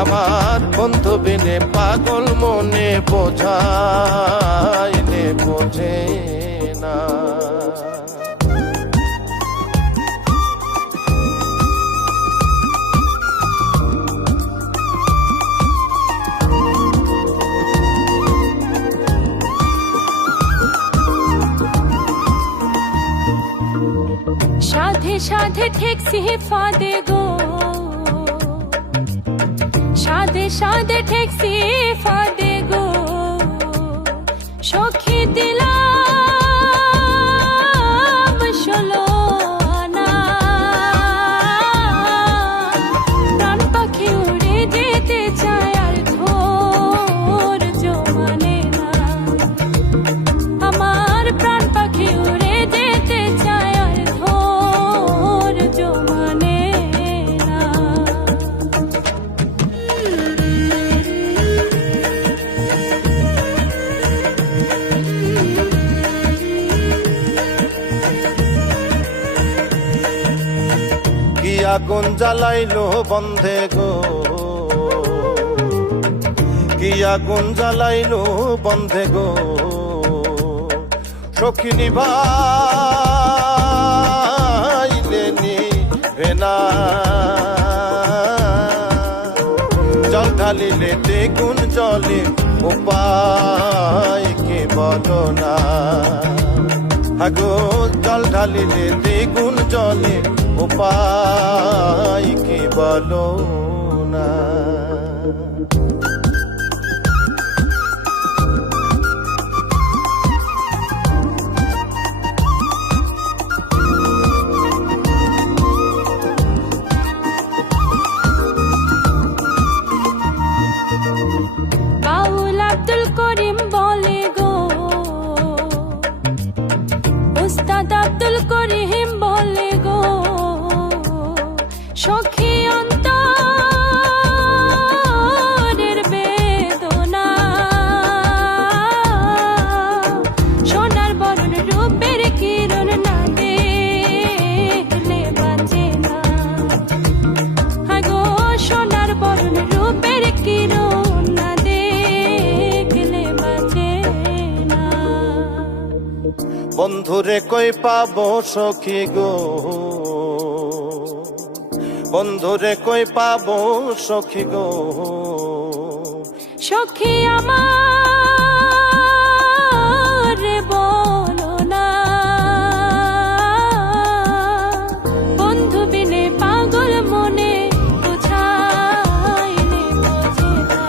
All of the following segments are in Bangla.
আমার বন্ধু বিনে পাগল মনে বোঝাইলে বোঝে না। সাধে সাধে ঠেকছি ফাঁদে গো। সাধে সাদে ঠেকছি ফাদে গো। সখী দিলাম আগুন জ্বালাইলো বন্ধে গো। কি আগুন জ্বালাইলো বন্ধে গো। সখী নিভাইলে নিভে না জল ঢালিলে দ্বিগুণ জলে উপায় কি বলো না? আগো জল ঢালিলে দ্বিগুণ জলে উপায় কি বলো না? আব্দুল করিম বলে গো উস্তাদ আব্দুল বন্ধুরে কই পাবো সখী গো? বন্ধুরে কই পাবো সখী গো? সখী আমার বলো না। বন্ধু বিনে পাগল মনে বোঝাইলে বোঝে না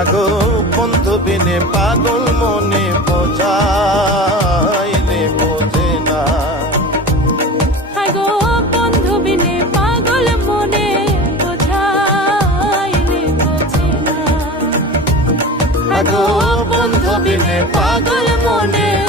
আগো বন্ধু বিনে পাগল মনে বোঝায় বোঝে না। পাগল মনে